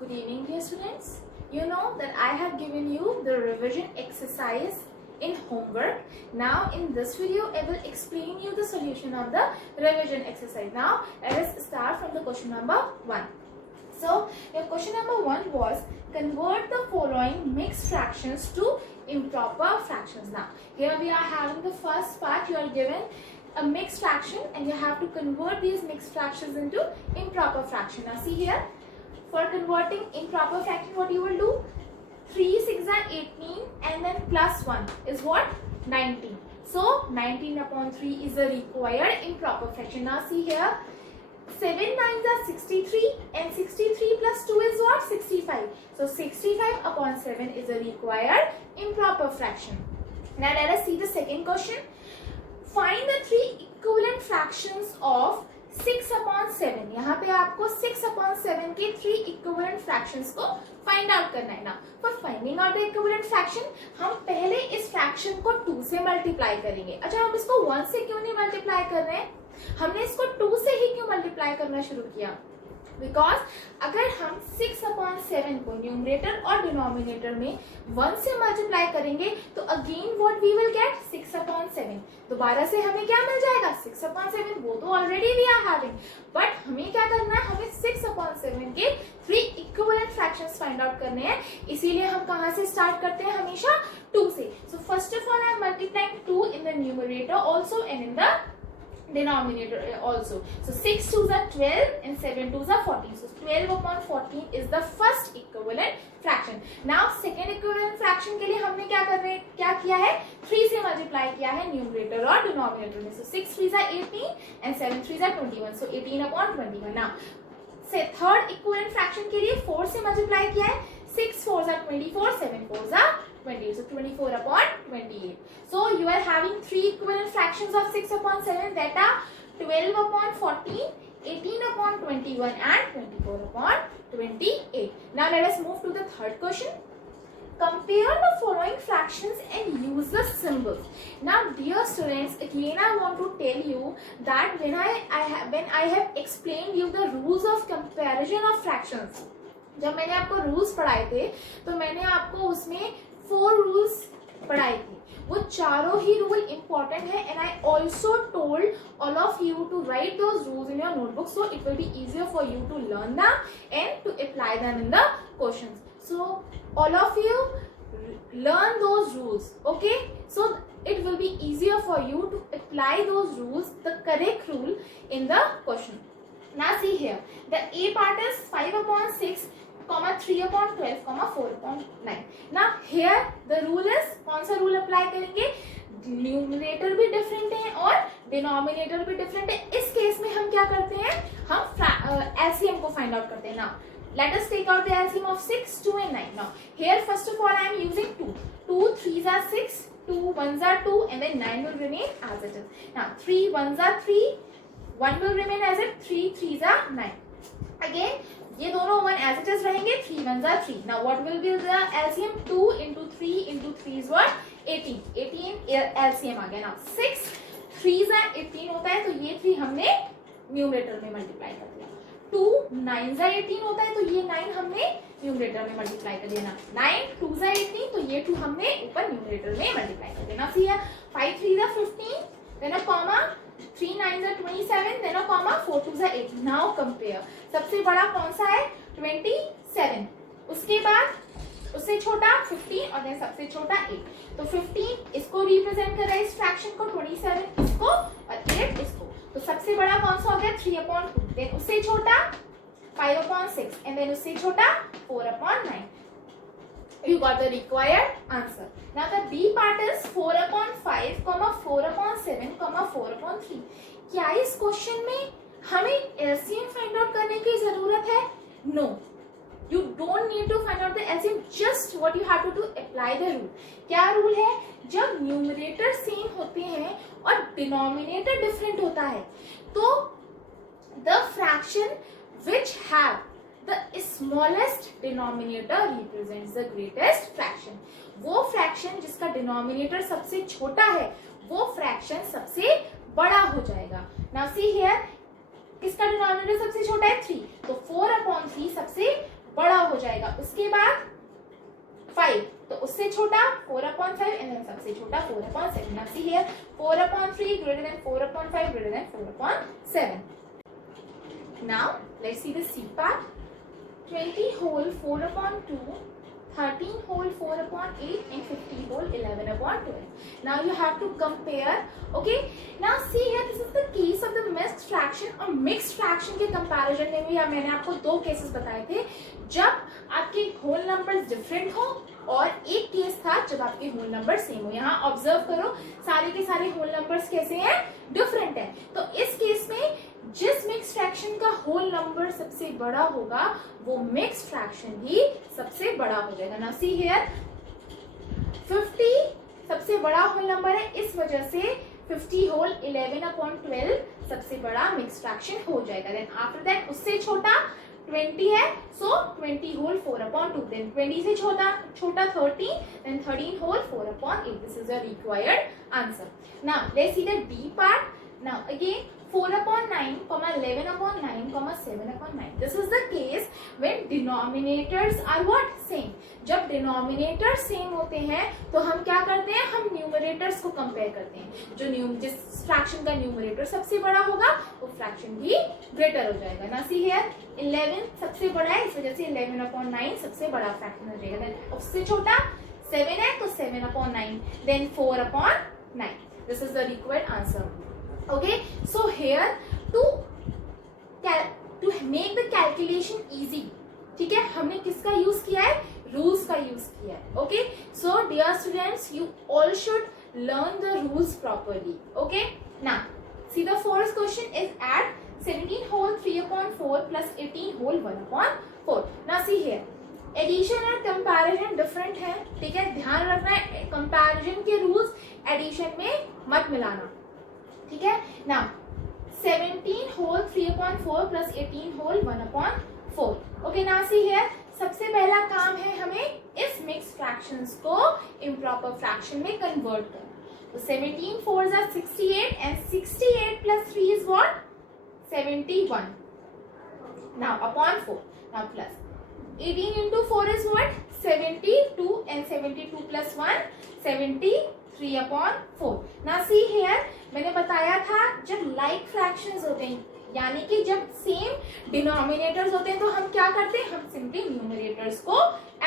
Good evening, dear students. You know that I have given you the revision exercise in homework. Now in this video I will explain you the solution of the revision exercise. Now let us start from the question number 1. So your question number 1 was convert the following mixed fractions to improper fractions. Now here we are having the first part. You are given a mixed fraction and you have to convert these mixed fractions into improper fraction. Now see here, for converting improper fraction, what you will do? 3 6 are 18 and then plus 1 is what? 19. So 19 upon 3 is a required improper fraction. Now see here, 7 9s are 63 and 63 plus 2 is what? 65. So 65 upon 7 is a required improper fraction. Now let us see the second question. Find the 3 equivalent fractions of 6 upon 7. यहाँ पे आपको 6 upon 7 के 3 equivalent fractions को find out करना है ना. For finding out the equivalent fraction, हम पहले इस fraction को 2 से multiply करेंगे. अच्छा, हम इसको 1 से क्यों नहीं multiply कर रहे हैं? हमने इसको 2 से ही क्यों multiply करना शुरू किया? बिकॉज अगर हम 6 upon 7 को न्यूमरेटर और डिनोमिनेटर में 1 से मल्टीप्लाई करेंगे तो again what we will get 6 upon 7. दोबारा से हमें क्या मिल जाएगा? 6 upon 7. वो तो already we are having, but हमें क्या करना है? हमें 6 upon 7 के 3 इक्विवेलेंट फ्रैक्शंस फाइंड आउट करने हैं. इसीलिए हम कहाँ से स्टार्ट करते हैं? हमेशा 2 से. So first of all I am multiplying 2 in the numerator also and in the denominator also. So 6 2s are 12 and 7 2s are 14. So 12 upon 14 is the first equivalent fraction. Now second equivalent fraction के लिए हमने क्या किया है? 3 से multiply किया है numerator और denominator में. So 6 3s are 18 and 7 3s are 21. So 18 upon 21. Now से third equivalent fraction के लिए 4 से multiply किया है. 6 4s are 24, 7 4s are 28. So 24 upon 28. So you are having 3 equivalent fractions of 6 upon 7 that are 12 upon 14, 18 upon 21 and 24 upon 28. Now let us move to the third question. Compare the following fractions and use the symbols. Now dear students, again I want to tell you that when I have explained you the rules of comparison of fractions, जब मैंने आपको rules पढ़ाए थे तो मैंने आपको उसमें 4 rules पढ़ाए थे. वो चारों ही रूल इंपॉर्टेंट है and I also told all of you to write those rules in your notebook so it will be easier for you to learn them and to apply them in the questions. So all of you learn those rules, okay? So it will be easier for you to apply those rules, the correct rule in the question. Now see here, the A part is 5 upon 6, 3 upon 12, 4 upon 9. Now here the rule is, कौन सा rule apply करेंगे? Numerator भी different है और denominator भी different है. इस case में हम क्या करते हैं? हम एलसीएम को फाइंड आउट करते हैं. Now let us take out the LCM of 6, 2 and 9. Now here first of all I am using 2. 2 3s are 6, 2 1s are 2 and then 9 will remain as it is. Now 3 1s are 3, 1 will remain as it, 3 3s are 9. Again ये दोनों 1 as it is रहेंगे, 3 1s are 3. Now what will be the LCM? 2 into 3 into 3 is what? 18. 18 LCM आ गया. Now 6 3s are 18 होता है तो ये 3 हमने numerator में मल्टीप्लाई कर दिया. 2 9s are 18 होता है तो ये 9 हमने न्यूमरेटर में मल्टीप्लाई कर देना. 9 2s are 18 तो ये 2 हमने ऊपर न्यूमरेटर में मल्टीप्लाई कर देना. सी 5 3s are 15, then a comma, 3 9s are 27, then a comma, 4 2s are 18. Now compare. सबसे बड़ा कौन सा है? 27. उसके बाद उससे छोटा 15 और then सबसे छोटा 8. तो 15 इसको रिप्रेजेंट कर रहा है इस फ्रैक्शन को, 27 इसको और 8 इसको. तो सबसे बड़ा कौन सा हो गया? 3 upon 2. देन उससे छोटा 5 upon 6 एंड देन उससे छोटा 4 upon 9. You got the required answer. Now the B part is 4 upon 5, 4 upon 7, 4 upon 3. क्या इस क्वेश्चन में हमें LCM फाइंड आउट करने की जरूरत है? No. You don't need to find out the LCM. Just what you have to do, apply the rule. क्या rule है? जब न्यूमरेटर सेम होते हैं और डिनोमिनेटर डिफरेंट होता है तो the fraction which have the smallest denominator represents the greatest fraction. वो fraction जिसका denominator सबसे छोटा है वो fraction सबसे बड़ा हो जाएगा. Now see here, किसका denominator सबसे छोटा है? 3. तो 4 upon 3 सबसे बड़ा हो see here 4/3 greater than 4/5 greater than 4/7. Now let's see the C part. 20 whole 4/2, 13 whole 4/8 and 50 whole 11/12. Now you have to compare. Okay, now see here, this is the case of the mixed fraction. और mixed fraction के comparison में भी मैंने आपको दो cases बताए थे, जब आपके whole numbers different हो और एक केस था जब आपके होल नंबर सेम हो। यहाँ ऑब्जर्व करो सारे के सारे होल नंबर्स कैसे हैं, डिफरेंट है। तो इस केस में जिस मिक्स फ्रैक्शन का होल नंबर सबसे बड़ा होगा वो मिक्स फ्रैक्शन भी सबसे बड़ा हो जाएगा। ना सी हियर 50 सबसे बड़ा होल नंबर है, इस वजह से 50 होल 11/12 सबसे बड़ा मिक्स फ्रैक्शन हो जाएगा। देन आफ्टर दैट उससे छोटा 20 है, सो 20 होल 4/2, देन 20 से छोटा 13, then 13 whole 4/8. This is the required answer. Now let's see the D part. Now again 4/9, 11/9, 7/9. This is the case when denominators are what? Same. जब denominator same होते हैं तो हम क्या करते हैं, हम न्यूमरेटर्स को कंपेयर करते हैं। जो जिस फ्रैक्शन का न्यूमरेटर सबसे बड़ा होगा वो फ्रैक्शन भी ग्रेटर हो जाएगा। ना सी हियर 11 सबसे बड़ा है, इस वजह से 11/9 सबसे बड़ा फ्रैक्शन हो जाएगा। देन उससे छोटा 7 है तो 7/9, then 4/9. This is the required answer. Okay, so here to make the calculation easy, ठीक है, हमने किसका यूज किया है, रूल्स का यूज किया है। Okay, so dear students you all should learn the rules properly. Okay, now see the first question is at 17 whole 3/4 plus 18 whole 1/4. Now see here addition and comparison different है, ठीक है, ध्यान रखना है comparison के rules addition में मत मिलाना, ठीक है। Now 17 whole 3/4 plus 18 whole 1/4. Okay, now see here सबसे पहला काम है हमें इस मिक्स फ्रैक्शंस को इम्प्रॉपर फ्रैक्शन में कन्वर्ट करना। तो 17 4s are 68 and 68 plus 3 is what? 71. Now upon 4. Now plus 18 into 4 is what? 72 and 72 plus 1 73/4. Now see here मैंने बताया था जब लाइक फ्रैक्शंस होते हैं यानी कि जब सेम डिनोमिनेटर्स होते हैं तो हम क्या करते हैं, हम सिंपली न्यूमरेटर्स को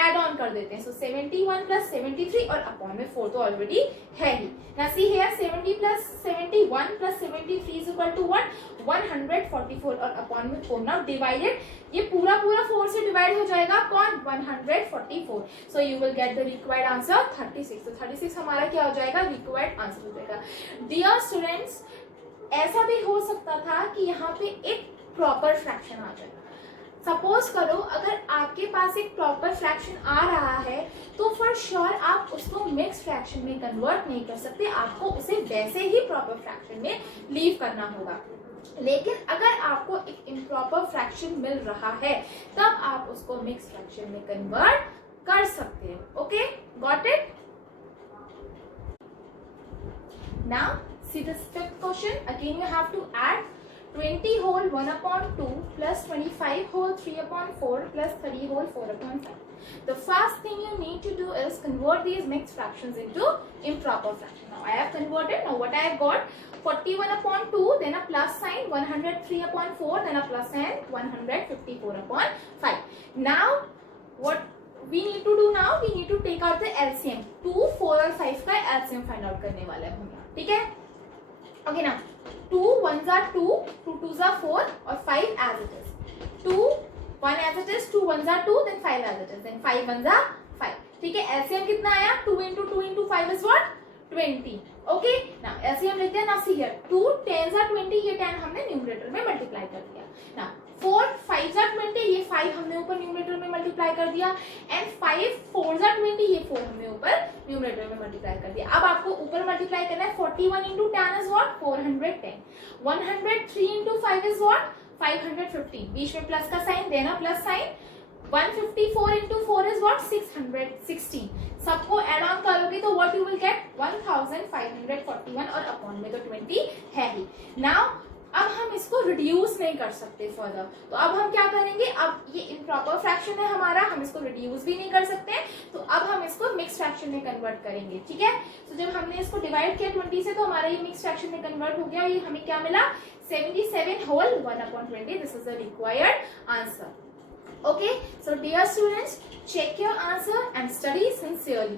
एड ऑन कर देते हैं। सो 71 प्लस 73 और अपॉन में 4 तो ऑलरेडी है ही। Now see here 70 plus 71 plus 73 is equal to what, 144 और अपॉन में 4। नाउ डिवाइडेड, ये पूरा 4 से डिवाइड हो जाएगा कौन, 144। So you will get the required answer 36। तो 36 हमारा क्या हो जाएगा, रिक्वायर्ड आंसर हो जाएगा। डियर स्टूडेंट्स ऐसा भी हो सकता था कि यहाँ पे एक प्रॉपर फ्रैक्शन आ जाए। सपोज करो अगर आपके पास एक प्रॉपर फ्रैक्शन आ रहा है तो फॉर श्योर आप उसको मिक्स फ्रैक्शन में कन्वर्ट नहीं कर सकते, आपको उसे वैसे ही प्रॉपर फ्रैक्शन में लीव करना होगा। लेकिन अगर आपको एक इम्प्रॉपर फ्रैक्शन मिल रहा है तब आप उसको मिक्स फ्रैक्शन में कन्वर्ट कर सकते हो। Okay, got it? Now see this fifth question. Again you have to add 20 whole 1/2 plus 25 whole 3/4 plus 30 whole 4/5. The first thing you need to do is convert these mixed fractions into improper fraction. Now I have converted. Now what I have got, 41/2, then a plus sign, 103/4, then a plus sign, 154/5. Now what we need to do now, we need to take out the LCM. 2, 4 और 5 का LCM find out करने वाला है हम, ठीक है। Okay, now 2 1s are 2, 2 2s are 4 और 5 as it is. 2 1 as it is, 2 1s are 2, then 5 as it is, then 5 1s are 5. ठीक है, LCM कितना आया, 2 into 2 into 5 is what, 20. Okay, now LCM लिखते हैं। now see here 2 10s are 20, ये 10 हमने numerator में मल्टीप्लाई कर दिया। now 4 5s are 20, ये 5 हमने ऊपर न्यूमरेटर में मल्टीप्लाई कर दिया, एंड 5 4s are 20, ये 4 हमने ऊपर न्यूमरेटर में मल्टीप्लाई कर दिया। अब आपको ऊपर मल्टीप्लाई करना है। 41 into 10 is what, 410. 103 into 5 is what, 550. बीच में प्लस का साइन देना, plus sign. 154 into 4 is what, 616. सबको एड ऑन करोगे तो व्हाट यू विल गेट, 1541 और अपॉन में तो 20 है ही। नाउ अब हम इसको रिड्यूस नहीं कर सकते फर्दर, तो अब हम क्या करेंगे, अब ये इम्प्रॉपर फ्रैक्शन है हमारा, हम इसको रिड्यूस भी नहीं कर सकते, तो अब हम इसको मिक्स फ्रैक्शन फ्रैक्शन में कन्वर्ट करेंगे, ठीक है। तो जब हमने इसको डिवाइड किया 20 से तो हमारा ये मिक्स फ्रैक्शन में कन्वर्ट हो गया और ये हमें क्या मिला 77 whole 1/20. This is the required answer. Okay, so dear students, check your answer and study sincerely.